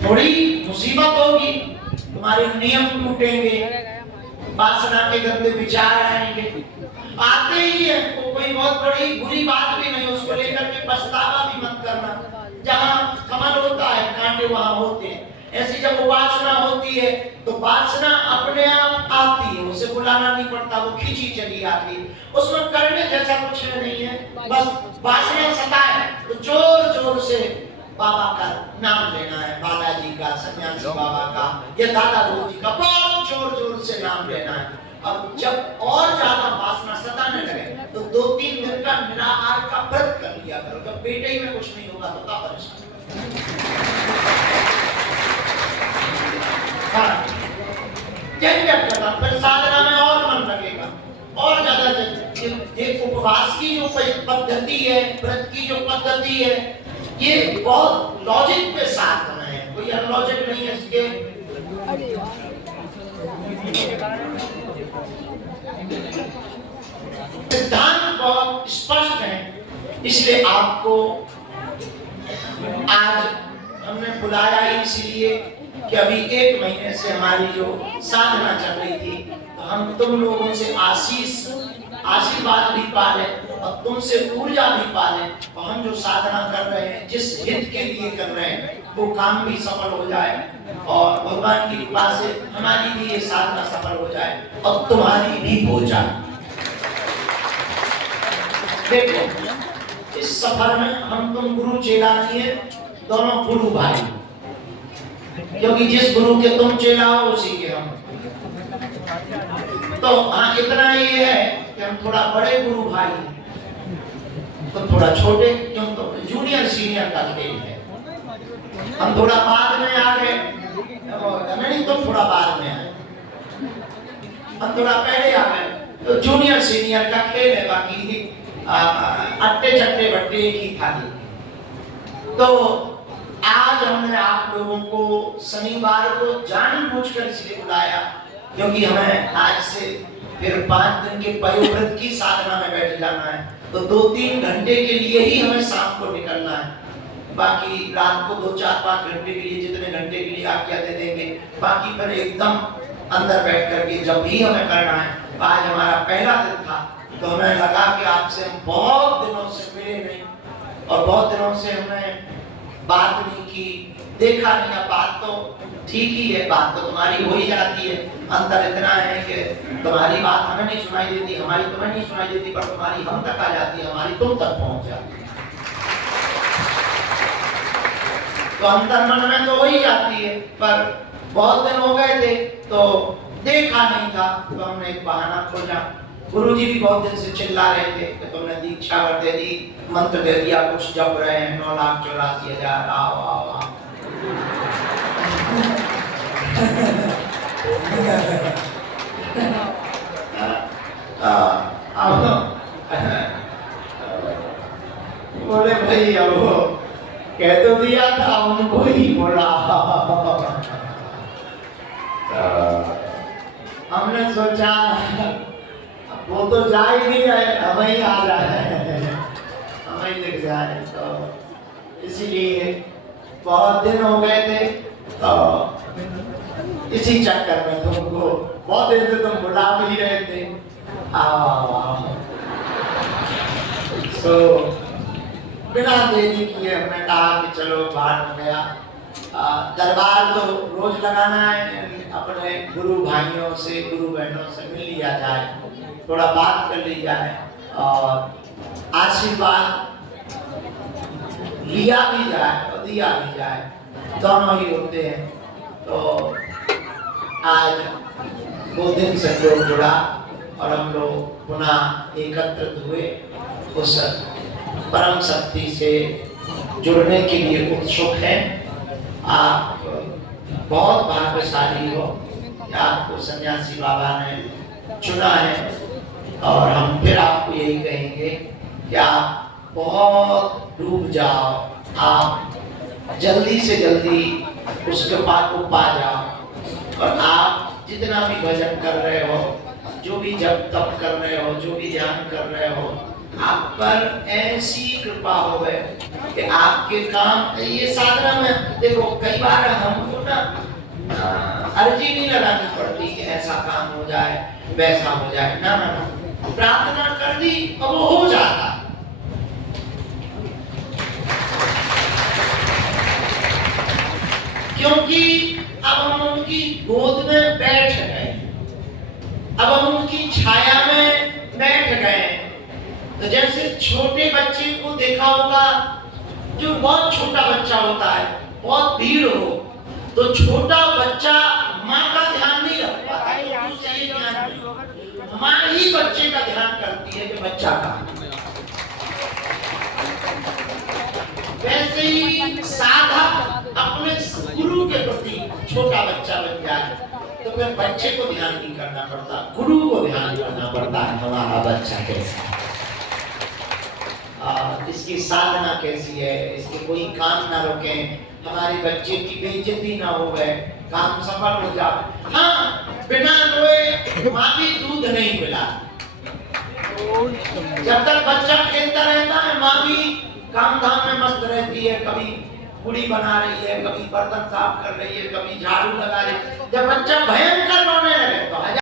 थोड़ी मुसीबत होगी, तुम्हारे नियम टूटेंगे, वासना के गंदे विचार आएंगे, आते ही है। तो कोई बहुत बड़ी बुरी बात भी नहीं, उसको लेकर के पछतावा भी मत करना। जहाँ कमल होता है कांटे वहां होते हैं। ऐसी जब उपासना होती है तो वासना अपने आप आती है, उसे बुलाना नहीं पड़ता, वो खींची चली आती है। उसमें करने जैसा कुछ नहीं है, बस वासना सताए तो जोर जोर से बाबा का नाम लेना है, बालाजी का, सन्यासी बाबा का या दादा गुरु जी का बहुत जोर जोर से नाम लेना है। अब जब और ज्यादा वासना सताने लगे तो 2-3 दिन का निराहार का व्रत कर लिया करो। जब पेट ही में कुछ नहीं होगा तो क्या परेशान। झंझट करना, फिर साधना में और मन लगेगा और ज्यादा। एक उपवास की जो पद्धति है, व्रत की जो पद्धति है, ये बहुत लॉजिक पे साधना है, कोई अनलॉजिक नहीं है इसके। सिद्धांत बहुत स्पष्ट है, इसलिए आपको आज हमने बुलाया ही इसलिए कि अभी 1 महीने से हमारी जो साधना चल रही थी, तो हम तुम लोगों से आशीर्वाद भी पाले और तुमसे ऊर्जा भी पाले, और हम जो साधना कर रहे हैं, जिस हित के लिए कर रहे हैं, वो काम भी सफल हो जाए और भगवान की कृपा से हमारी भी ये साधना सफल हो जाए और तुम्हारी भी हो जाए। देखो, इस सफर में हम तुम गुरु चेला नहीं है, दोनों गुरु भाई, क्योंकि जिस गुरु के तुम चेला हो उसी के हम। तो हाँ, इतना ये है कि हम थोड़ा बड़े गुरु भाई, तो थोड़ा छोटे, क्यों तो जूनियर सीनियर का खेल है। हम थोड़ा बाद में आ गए, नहीं तुम थोड़ा बाद में आए, हम थोड़ा पहले आ गए, तो जूनियर सीनियर का खेल है। बाकी अट्टे चट्टे बट्टे ही थाली। तो आज हमने आप लोगों को शनिवार को जानबूझकर इसलिए बुलाया क्योंकि हमें आज से फिर 5 दिन के पयोव्रत की साधना में बैठ जाना है। तो 2-3 घंटे के लिए ही हमें शाम को निकलना है। बाकी रात को 2-4-5 घंटे के लिए, जितने घंटे के लिए आज्ञा दे देंगे, बाकी फिर एकदम अंदर बैठ करके जब भी हमें करना है। आज हमारा पहला दिन था, तो हमें लगा कि आपसे हम बहुत दिनों से मिले नहीं और बहुत दिनों से हमने बात नहीं की, देखा नहीं। अब बात तो ठीक ही है, बात तो तुम्हारी हो ही जाती है। अंतर इतना है कि तुम्हारी बात हमें नहीं सुनाई देती, हमारी तुम्हें नहीं सुनाई देती, पर तुम्हारी हम तक आ जाती है, हमारी तुम तक पहुंच जाती है। तो अंतर मन में तो हो ही जाती है, पर बहुत दिन हो गए थे तो देखा नहीं था, तो हमने एक बहाना खोजा। गुरुजी भी बहुत दिन से चिल्ला रहे थे कि तुमने दीक्षा वर दे दी, मंत्र दे दिया, कुछ जप रहे हैं 9,84,000। आओ आओ आओ। बोले भाई अब कह तो दिया था, उनको ही बोला। हमने सोचा वो तो जा ही नहीं रहे, हमें ही आ जाए, हमें ही दिख जाए। तो इसीलिए बहुत दिन हो गए थे, तो इसी चक्कर में तुमको बहुत देर से तुम बुला भी रहे थे। तो बिना देरी किए हमने कहा कि चलो बाहर हो गया। दरबार तो रोज लगाना है, अपने गुरु भाइयों से, गुरु बहनों से मिल लिया जाए, थोड़ा बात कर ली जाए और आशीर्वाद लिया भी जाए और दिया भी जाए, दोनों ही होते हैं। तो आज वो दिन संयोग जुड़ा और हम लोग पुनः एकत्रित हुए, उस परम शक्ति से जुड़ने के लिए उत्सुक हैं। आप बहुत भाग्यशाली हो कि आपको सन्यासी बाबा ने चुना है, और हम फिर आपको यही कहेंगे कि आप बहुत डूब जाओ, आप जल्दी से जल्दी उस कृपा को पा जाओ। और आप जितना भी भजन कर रहे हो, जो भी जप तप कर रहे हो, जो भी ध्यान कर रहे हो, आप पर ऐसी कृपा हो गए कि आपके काम, ये साधना में देखो कई बार हमको ना अर्जी नहीं लगानी पड़ती कि ऐसा काम हो जाए वैसा हो जाए, ना ना ना, प्रार्थना कर दी और वो हो जाता। क्योंकि अब हम उनकी गोद में बैठ गए, अब हम उनकी छाया में बैठ गए। तो जैसे छोटे बच्चे को देखा होगा, जो बहुत छोटा बच्चा होता है, बहुत भीड़ हो तो छोटा बच्चा माँ का ध्यान नहीं रख पाता, माँ ही बच्चे का ध्यान करती है कि बच्चा का। वैसे ही साधक अपने गुरु के प्रति छोटा बच्चा बन जाए तो फिर बच्चे को ध्यान नहीं करना पड़ता, गुरु को ध्यान करना पड़ता है हमारा बच्चा कैसा, इसकी साधना कैसी है, इसके कोई काम ना रोके, हमारे बच्चे की बेइज्जती ना हो गए, काम सफल हो जाए। हाँ, बिना रोए माँ भी दूध नहीं मिला। जब तक बच्चा खेलता रहता है माँ भी काम धाम में मस्त रहती है, कभी पूड़ी बना रही है, कभी बर्तन साफ कर रही है, कभी झाड़ू लगा रही है। जब बच्चा भयंकर रोने लगे तो